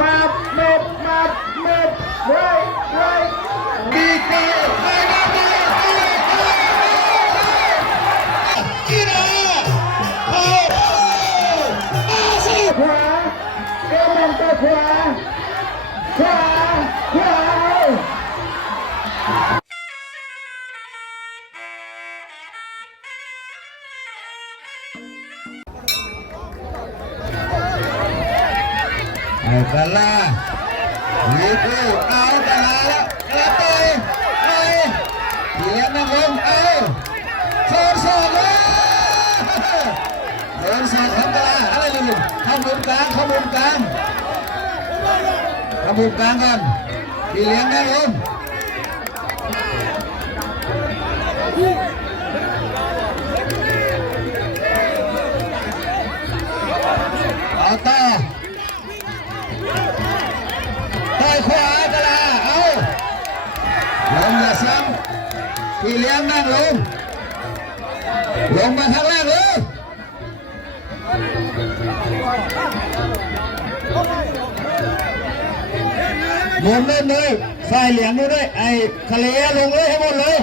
มาเม็ดมาเม็ดไวไว้ดีเจไปนะไปกีฬาเอาเอาสิขวาเอ็มตัวขวาขวาขวา ไอ้กะลาลีกูเอากะลาแล้วแล้วไปไปเลี้ยงนะผมเอาโคตรสองเลยโคตรสองของกะลาอะไรลูกเข้ามุมกลางข้ามุมกลางข้ามุมกลางกันพี่เลี้ยงนะลุงเอาต่อ อยขวากะลาเอาลงอย่าซ้ำพี่เลี้ยงนั่งลง ลงมาข้างล่างเลยหมุนเล่นเลยฝ่ายเหลียงด้วยไอ้ทะเลลงเลยให้หมดเลย